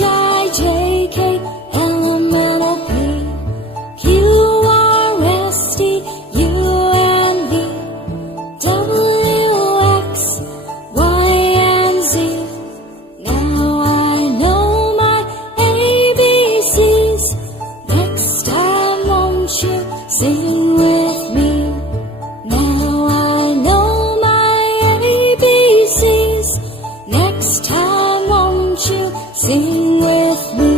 I, J, K, L, M, N, O, P, Q, R, S, T, U, N, V, W, X, Y, and Z. Now I know my ABCs. Next time, won't you sing with me? Now I know my ABCs. Next time, won't you sing with me?